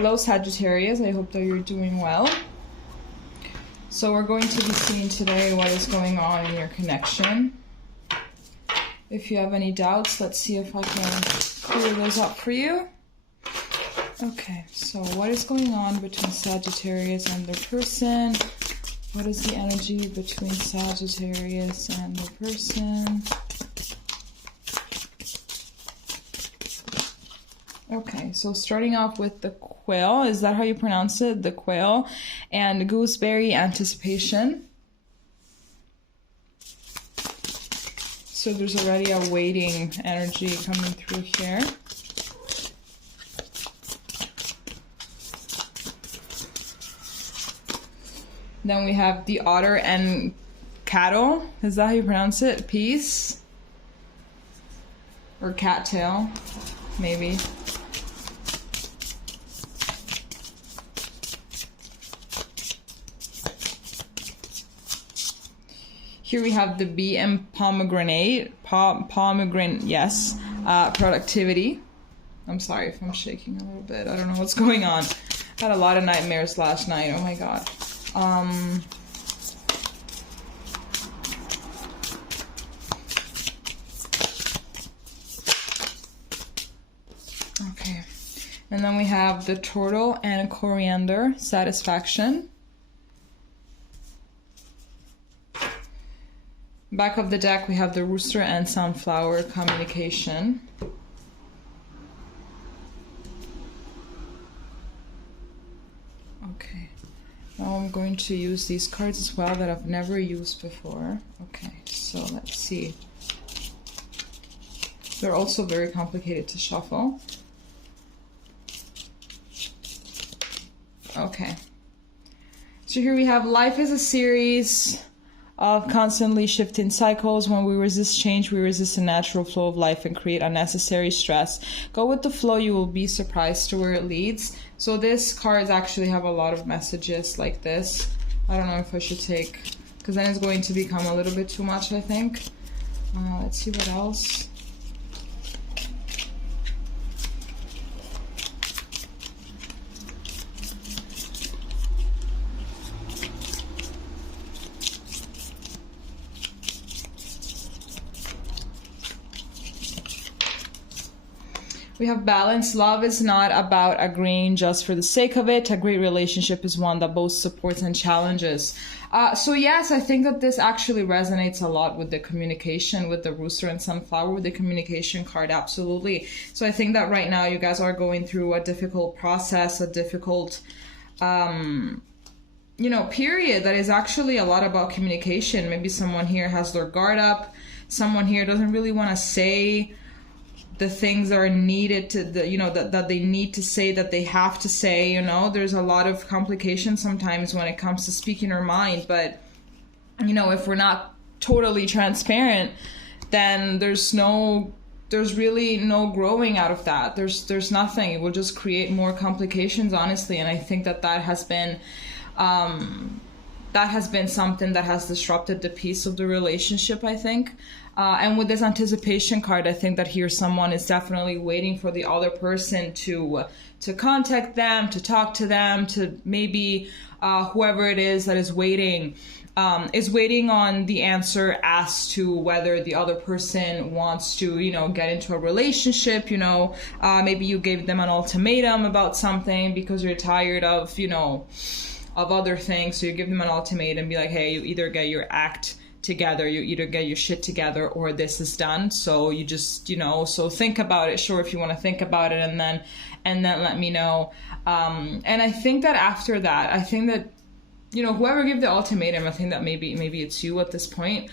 Hello Sagittarius, I hope that you're doing well. So we're going to be seeing today what is going on in your connection. If you have any doubts, let's see if I can clear those up for you. Okay, so what is going on between Sagittarius and their person? What is the energy between Sagittarius and the person? Okay, so starting off with the quail, is that how you pronounce it? The quail and gooseberry anticipation. So there's already a waiting energy coming through here. Then we have the otter and cattle. Is that how you pronounce it? Peace? Or cattail, maybe. Here we have the bee and pomegranate. Pomegranate, yes. Productivity. I'm sorry if I'm shaking a little bit. I don't know what's going on. I had a lot of nightmares last night. Oh my god. Okay. And then we have the turtle and coriander. Satisfaction. Back of the deck, we have the rooster and sunflower. Communication. Okay. Now I'm going to use these cards as well that I've never used before. Okay, so let's see. They're also very complicated to shuffle. Okay. So here we have life is a series of constantly shifting cycles. When we resist change, we resist the natural flow of life and create unnecessary stress. Go with the flow, you will be surprised to where it leads. So this cards actually have a lot of messages like this. I don't know if I should take, because then it's going to become a little bit too much, I think. Let's see what else. We have balance. Love is not about agreeing just for the sake of it. A great relationship is one that both supports and challenges. So yes, I think that this actually resonates a lot with the communication, with the rooster and sunflower, with the communication card, absolutely. So I think that right now you guys are going through a difficult process, a difficult, period that is actually a lot about communication. Maybe someone here has their guard up. Someone here doesn't really want to say the things that are needed to, that they need to say, that they have to say, there's a lot of complications sometimes when it comes to speaking our mind. But, if we're not totally transparent, then there's really no growing out of that. There's nothing. It will just create more complications, honestly. And I think that has been something that has disrupted the peace of the relationship, I think. And with this anticipation card, I think that here someone is definitely waiting for the other person to contact them, to talk to them, to maybe whoever it is that is waiting on the answer as to whether the other person wants to, get into a relationship. Maybe you gave them an ultimatum about something because you're tired of, of other things. So you give them an ultimatum, be like, hey, you either get your act together, you either get your shit together, or this is done. So you just, so think about it. Sure, if you want to think about it, and then let me know. And I think that after that, I think that, whoever gave the ultimatum, I think that maybe it's you at this point.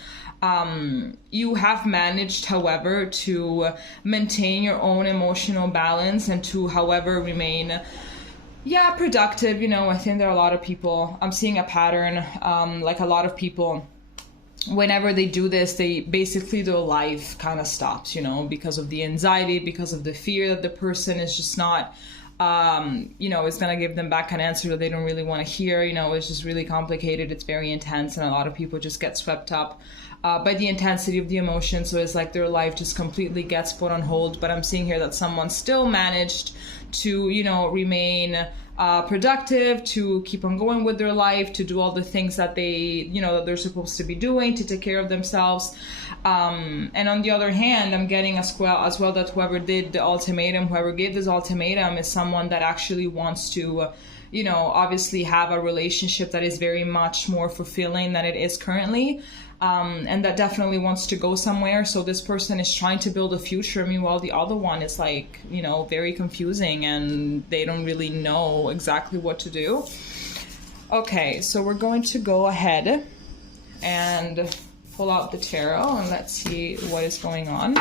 You have managed, however, to maintain your own emotional balance and to, however, remain productive. I think there are a lot of people, I'm seeing a pattern, like a lot of people, whenever they do this, they basically, their life kind of stops, because of the anxiety, because of the fear that the person is just not, is going to give them back an answer that they don't really want to hear. It's just really complicated. It's very intense. And a lot of people just get swept up by the intensity of the emotion. So it's like their life just completely gets put on hold. But I'm seeing here that someone still managed to, you know, remain productive, to keep on going with their life, to do all the things that they, you know, that they're supposed to be doing, to take care of themselves. And on the other hand, I'm getting as well that whoever did the ultimatum, whoever gave this ultimatum, is someone that actually wants to, you know, obviously have a relationship that is very much more fulfilling than it is currently. And that definitely wants to go somewhere. So this person is trying to build a future. Meanwhile, the other one is like, you know, very confusing and they don't really know exactly what to do. Okay, so we're going to go ahead and pull out the tarot and let's see what is going on.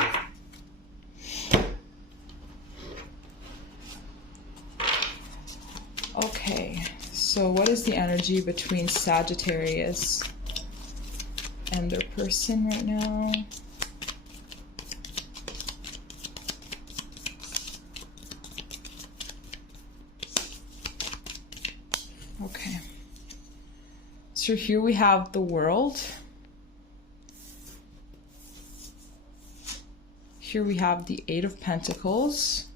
Okay, so what is the energy between Sagittarius and their person right now? Okay. So here we have the World. Here we have the Eight of Pentacles.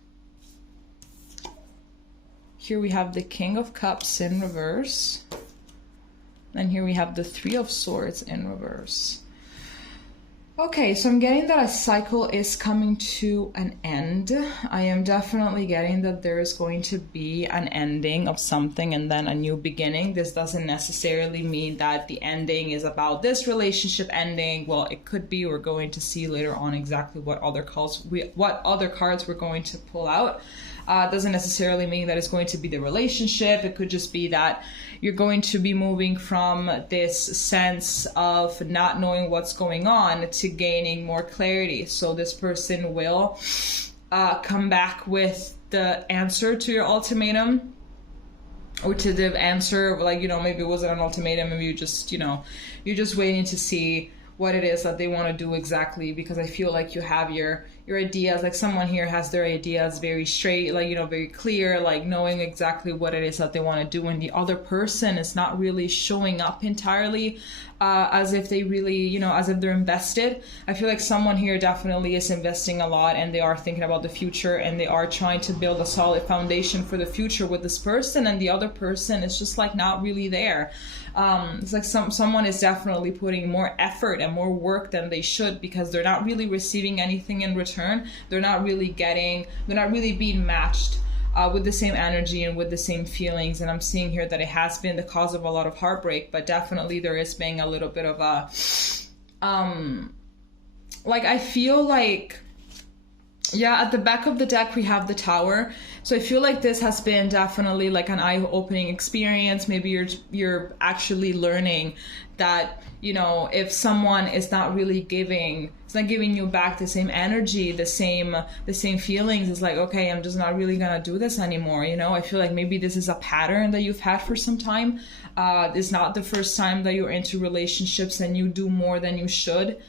Here we have the King of Cups in reverse. And here we have the Three of Swords in reverse. Okay, so I'm getting that a cycle is coming to an end. I am definitely getting that there is going to be an ending of something and then a new beginning. This doesn't necessarily mean that the ending is about this relationship ending. Well, it could be. We're going to see later on exactly what other cards we're going to pull out. Doesn't necessarily mean that it's going to be the relationship. It could just be that you're going to be moving from this sense of not knowing what's going on to gaining more clarity. So this person will come back with the answer to your ultimatum, or to the answer, like, you know, maybe it wasn't an ultimatum, maybe you just, you know, you're just waiting to see what it is that they want to do exactly, because I feel like you have your ideas, like someone here has their ideas very straight, like, you know, very clear, like knowing exactly what it is that they want to do, and the other person is not really showing up entirely as if they really, you know, as if they're invested. I feel like someone here definitely is investing a lot and they are thinking about the future and they are trying to build a solid foundation for the future with this person, and the other person is just like not really there. It's like someone is definitely putting more effort and more work than they should, because they're not really receiving anything in return. They're not really being matched with the same energy and with the same feelings. And I'm seeing here that it has been the cause of a lot of heartbreak, but definitely there is being a little bit of a, like, I feel like, yeah, at the back of the deck we have the Tower. So I feel like this has been definitely like an eye-opening experience. Maybe you're actually learning that, you know, if someone is not really giving, it's not giving you back the same energy, the same feelings, it's like, okay, I'm just not really gonna do this anymore. You know, I feel like maybe this is a pattern that you've had for some time. It's not the first time that you're into relationships and you do more than you should.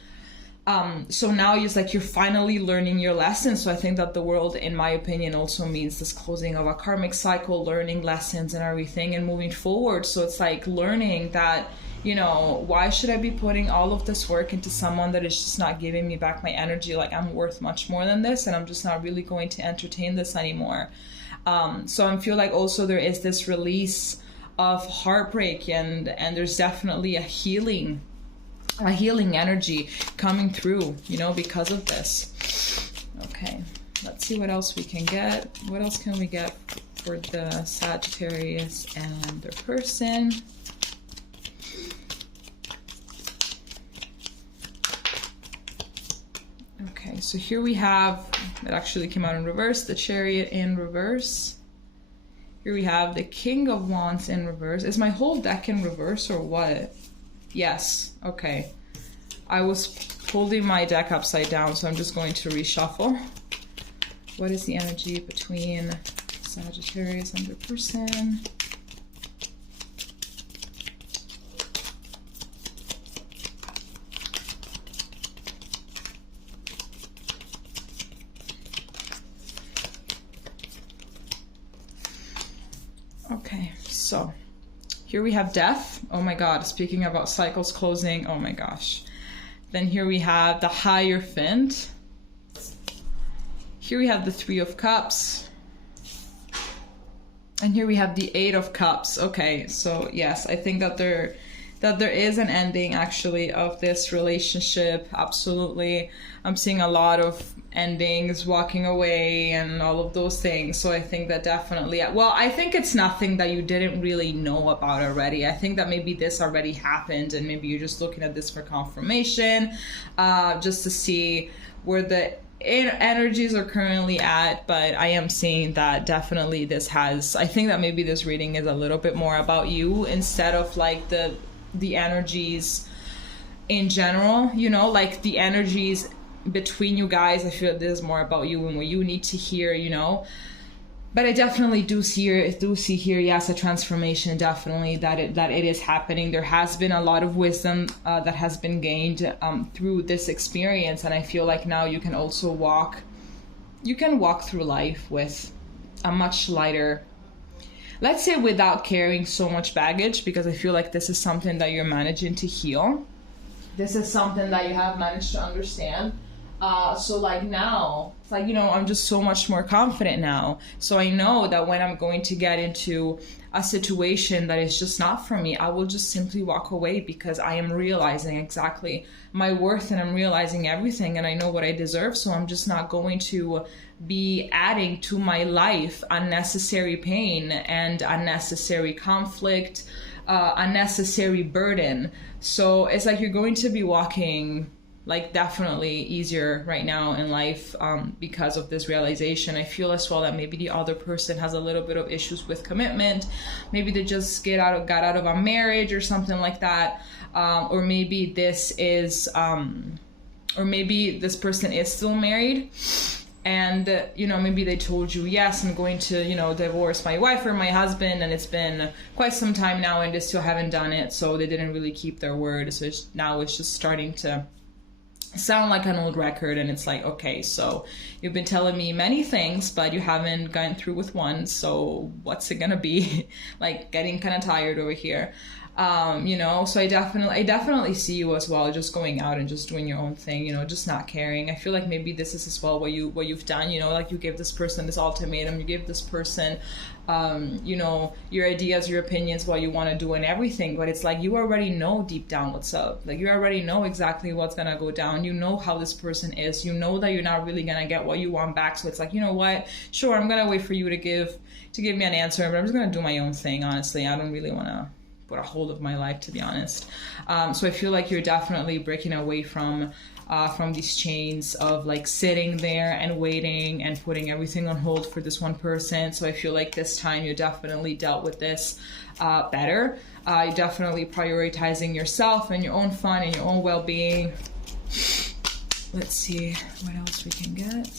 So now it's like you're finally learning your lesson. So I think that the World, in my opinion, also means this closing of a karmic cycle, learning lessons and everything and moving forward. So it's like learning that, you know, why should I be putting all of this work into someone that is just not giving me back my energy? Like, I'm worth much more than this, and I'm just not really going to entertain this anymore. So I feel like also there is this release of heartbreak, and there's definitely a healing energy coming through, you know, because of this. Okay, let's see what else we can get. What else can we get for the Sagittarius and their person? Okay, so here we have, it actually came out in reverse, the Chariot in reverse. Here we have the King of Wands in reverse. Is my whole deck in reverse or what? Yes, okay. I was holding my deck upside down, so I'm just going to reshuffle. What is the energy between Sagittarius and their person? Okay, so here we have Death. Oh my god, speaking about cycles closing, oh my gosh. Then here we have the Hierophant. Here we have the Three of Cups. And here we have the Eight of Cups. Okay, so yes, I think that there is an ending actually of this relationship. Absolutely. I'm seeing a lot of endings, walking away and all of those things. So I think that definitely, well, I think it's nothing that you didn't really know about already. I think that maybe this already happened and maybe you're just looking at this for confirmation, just to see where the energies are currently at. But I am seeing that definitely this has, I think that maybe this reading is a little bit more about you instead of like the energies in general, you know, like the energies between you guys. I feel this is more about you and what you need to hear, you know. But I definitely do see here, yes, a transformation, definitely that it is happening. There has been a lot of wisdom that has been gained through this experience, and I feel like now you can also walk through life with a much lighter, let's say, without carrying so much baggage, because I feel like this is something that you're managing to heal. This is something that you have managed to understand. So like now, it's like, you know, I'm just so much more confident now. So I know that when I'm going to get into a situation that is just not for me, I will just simply walk away because I am realizing exactly my worth and I'm realizing everything and I know what I deserve. So I'm just not going to be adding to my life unnecessary pain and unnecessary conflict, unnecessary burden. So it's like you're going to be walking like definitely easier right now in life because of this realization. I feel as well that maybe the other person has a little bit of issues with commitment. Maybe they just got out of a marriage or something like that. Or maybe this is, or maybe this person is still married. And, you know, maybe they told you, yes, I'm going to, you know, divorce my wife or my husband. And it's been quite some time now and they still haven't done it. So they didn't really keep their word. So now it's just starting to sound like an old record. And it's like, okay, so you've been telling me many things, but you haven't gone through with one. So what's it going to be? Like getting kind of tired over here. You know, so I definitely see you as well, just going out and just doing your own thing, you know, just not caring. I feel like maybe this is as well what you've done, you know, like you gave this person this ultimatum, you gave this person, you know, your ideas, your opinions, what you want to do and everything. But it's like you already know deep down what's up. Like you already know exactly what's going to go down. You know how this person is. You know that you're not really going to get what you want back. So it's like, you know what? Sure, I'm going to wait for you to give me an answer, but I'm just going to do my own thing, honestly. I don't really want to put a hold of my life, to be honest. So I feel like you're definitely breaking away from these chains of like sitting there and waiting and putting everything on hold for this one person. So I feel like this time you definitely dealt with this better. You're definitely prioritizing yourself and your own fun and your own well-being. Let's see what else we can get.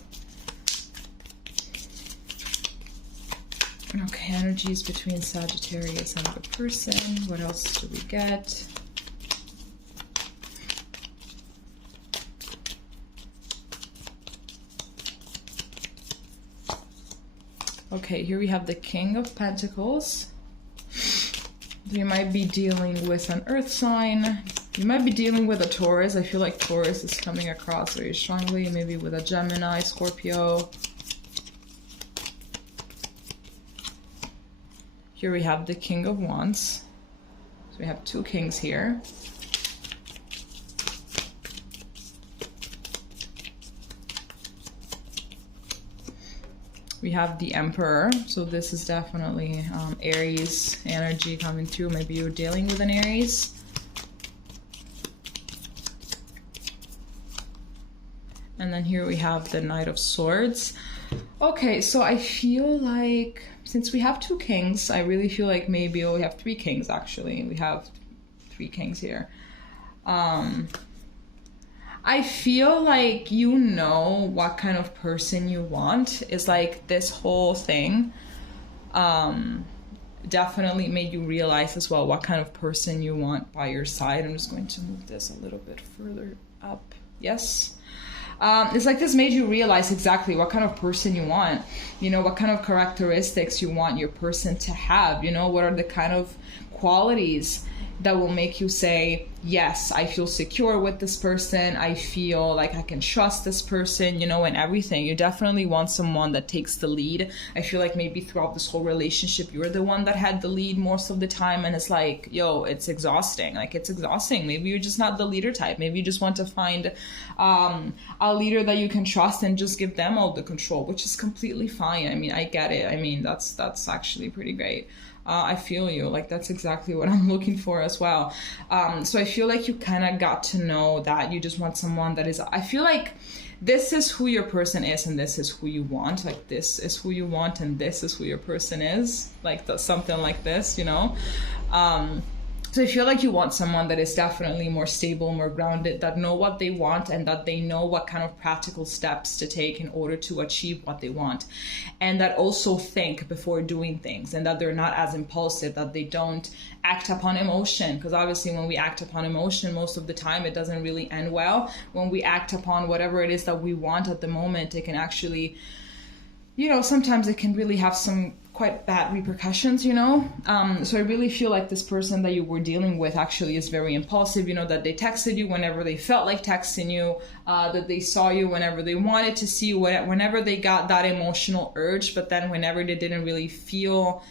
Okay, energies between Sagittarius and the person. What else do we get? Okay, here we have the King of Pentacles. You might be dealing with an earth sign. You might be dealing with a Taurus. I feel like Taurus is coming across very strongly. Maybe with a Gemini, Scorpio. Here we have the King of Wands. So we have two kings here. We have the Emperor. So this is definitely Aries energy coming through. Maybe you're dealing with an Aries. And then here we have the Knight of Swords. Okay, so I feel like since we have two kings, I really feel like maybe we have three kings actually. We have three kings here. I feel like you know what kind of person you want. It's like this whole thing definitely made you realize as well what kind of person you want by your side. I'm just going to move this a little bit further up. Yes. It's like this made you realize exactly what kind of person you want, you know, what kind of characteristics you want your person to have, you know, what are the kind of qualities that will make you say, yes, I feel secure with this person. I feel like I can trust this person, you know, and everything. You definitely want someone that takes the lead. I feel like maybe throughout this whole relationship, you're the one that had the lead most of the time. And it's like, yo, it's exhausting. Like, it's exhausting. Maybe you're just not the leader type. Maybe you just want to find a leader that you can trust and just give them all the control, which is completely fine. I mean, I get it. I mean, that's actually pretty great. I feel you. Like, that's exactly what I'm looking for as well. So I feel like you kind of got to know that you just want someone that is, I feel like this is who your person is and this is who you want. Like, this is who you want and this is who your person is. Like, something like this, you know? So I feel like you want someone that is definitely more stable, more grounded, that know what they want and that they know what kind of practical steps to take in order to achieve what they want. And that also think before doing things, and that they're not as impulsive, that they don't act upon emotion. Because obviously when we act upon emotion, most of the time it doesn't really end well. When we act upon whatever it is that we want at the moment, it can actually, you know, sometimes it can really have some quite bad repercussions, you know? So I really feel like this person that you were dealing with actually is very impulsive, you know, that they texted you whenever they felt like texting you, that they saw you whenever they wanted to see you, whenever they got that emotional urge, but then whenever they didn't really feel,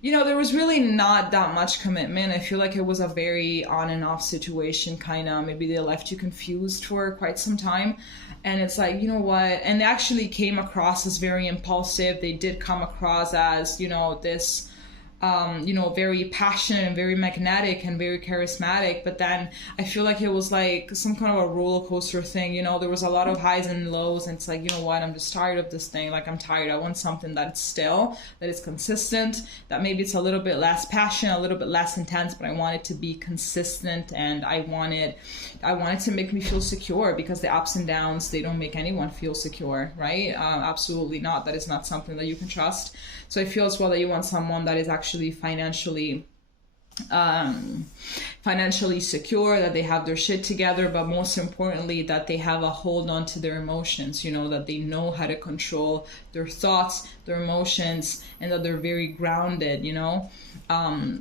you know, there was really not that much commitment. I feel like it was a very on and off situation, kind of. Maybe they left you confused for quite some time. And it's like, you know what? And they actually came across as very impulsive. They did come across as, you know, this, you know, very passionate and very magnetic and very charismatic. But then I feel like it was like some kind of a roller coaster thing. You know, there was a lot of highs and lows. And it's like, you know what? I'm just tired of this thing. Like, I'm tired. I want something that's still, that is consistent, that maybe it's a little bit less passionate, a little bit less intense, but I want it to be consistent. And I want it to make me feel secure, because the ups and downs, they don't make anyone feel secure, right? Absolutely not. That is not something that you can trust. So I feel as well that you want someone that is actually financially secure, that they have their shit together, but most importantly, that they have a hold on to their emotions, you know, that they know how to control their thoughts, their emotions, and that they're very grounded, you know,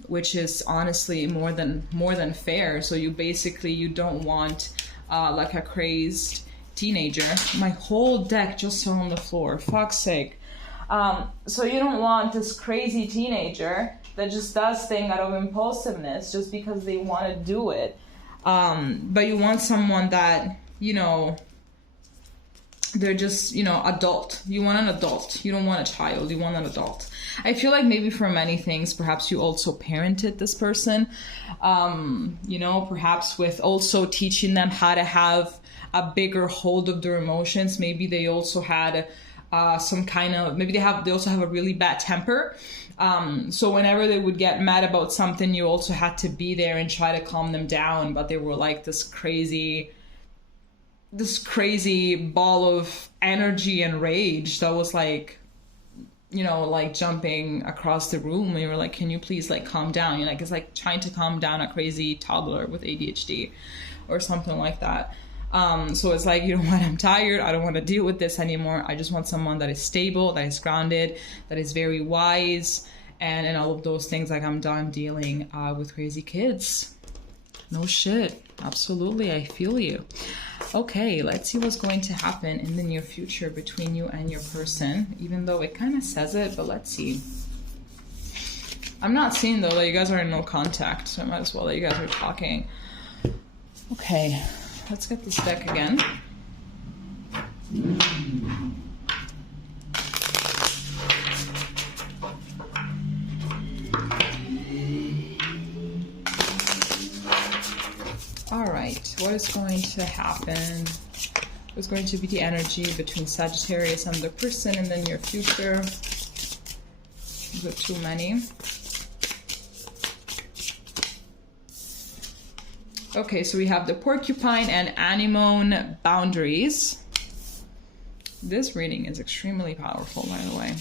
which is honestly more than fair. So you don't want like a crazed teenager. My whole deck just fell on the floor, fuck's sake. So you don't want this crazy teenager that just does things out of impulsiveness just because they want to do it. But you want someone that, you know, they're just, you know, adult. You want an adult. You don't want a child. You want an adult. I feel like maybe for many things, perhaps you also parented this person, you know, perhaps with also teaching them how to have a bigger hold of their emotions. Maybe they also had some kind of, maybe they also have a really bad temper. So whenever they would get mad about something, you also had to be there and try to calm them down. But they were like this crazy ball of energy and rage that was like, you know, like jumping across the room. And you were like, can you please like calm down? You're like, it's like trying to calm down a crazy toddler with ADHD or something like that. So it's like, you know what, I'm tired. I don't want to deal with this anymore. I just want someone that is stable, that is grounded, that is very wise, and all of those things. Like, I'm done dealing with crazy kids. No shit. Absolutely. I feel you. Okay, let's see what's going to happen in the near future between you and your person, even though it kind of says it, but let's see. I'm not seeing, though, that you guys are in no contact, so I might as well that you guys are talking. Okay. Let's get this deck again. All right, what is going to happen? What's going to be the energy between Sagittarius and the person in the near future? Is it too many? Okay, so we have the porcupine and anemone boundaries. This reading is extremely powerful, by the way.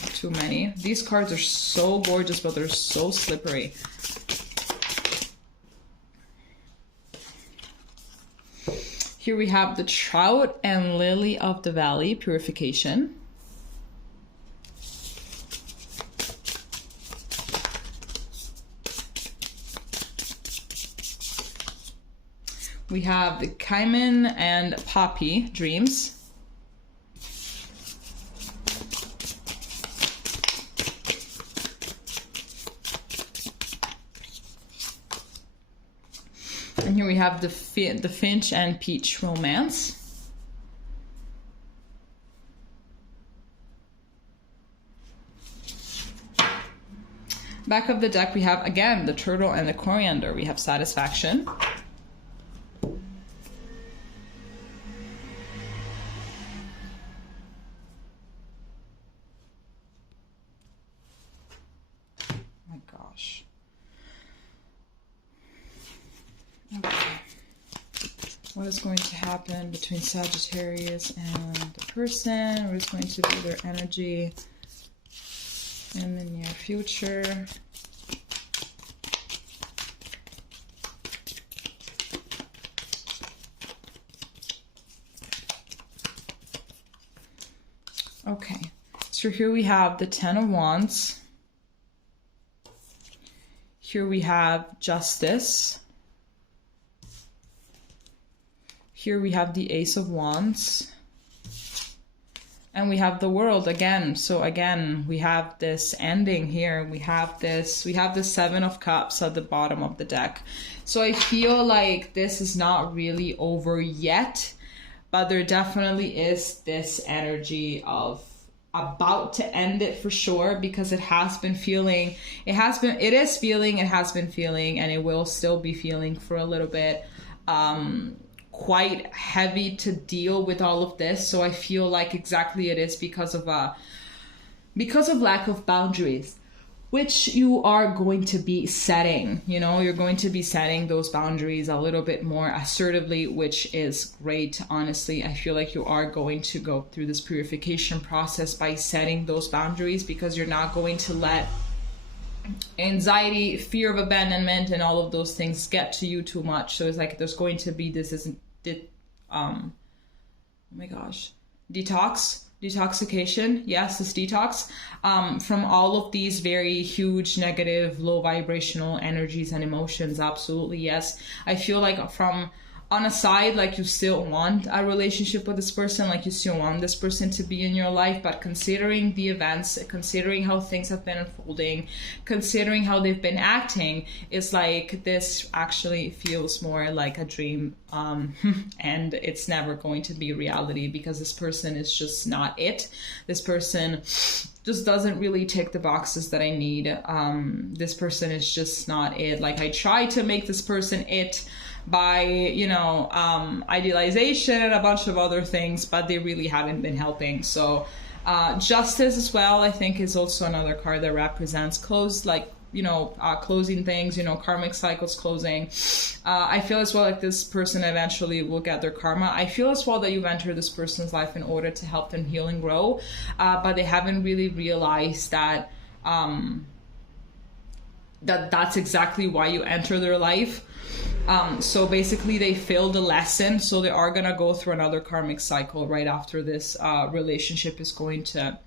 Not too many. These cards are so gorgeous, but they're so slippery. Here we have the trout and lily of the valley, purification. we have the Cayman and Poppy dreams. And here we have the Finch and Peach romance. Back of the deck, we have, again, the Turtle and the Coriander. We have Satisfaction. Oh my gosh. Okay. What is going to happen between Sagittarius and the person? What is going to be their energy in the near future? Okay, so here we have the Ten of Wands. Here we have Justice. Here we have the Ace of Wands. And we have the World again. So again, we have this ending here. We have the Seven of Cups at the bottom of the deck. So I feel like this is not really over yet, but there definitely is this energy of about to end it for sure, because it has been feeling, and it will still be feeling for a little bit, quite heavy to deal with all of this. So I feel like exactly it is because of lack of boundaries, which you are going to be setting. You know, you're going to be setting those boundaries a little bit more assertively, which is great. Honestly, I feel like you are going to go through this purification process by setting those boundaries, because you're not going to let anxiety, fear of abandonment, and all of those things get to you too much. So it's like there's going to be this oh my gosh, detoxification. Yes, this detox from all of these very huge negative, low vibrational energies and emotions. Absolutely, yes. I feel like from on a side, like you still want a relationship with this person, like you still want this person to be in your life, but considering the events, considering how things have been unfolding, considering how they've been acting, it's like this actually feels more like a dream, and it's never going to be reality, because this person is just not it. This person just doesn't really tick the boxes that I need. This person is just not it. Like, I try to make this person it by, you know, idealization and a bunch of other things, but they really haven't been helping. So Justice as well, I think, is also another card that represents closing things, you know, karmic cycles closing. I feel as well like this person eventually will get their karma. I feel as well that you've entered this person's life in order to help them heal and grow, but they haven't really realized that that's exactly why you enter their life. So basically they failed the lesson, so they are gonna go through another karmic cycle right after this relationship is going to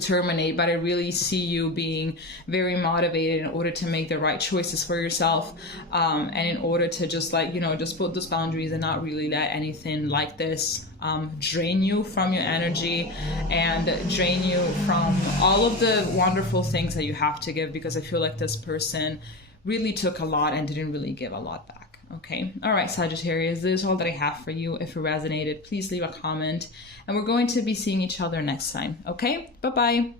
terminate. But I really see you being very motivated in order to make the right choices for yourself, and in order to just just put those boundaries and not really let anything like this drain you from your energy and drain you from all of the wonderful things that you have to give, because I feel like this person really took a lot and didn't really give a lot back. Okay. All right, Sagittarius, this is all that I have for you. If it resonated, please leave a comment, and we're going to be seeing each other next time. Okay. Bye-bye.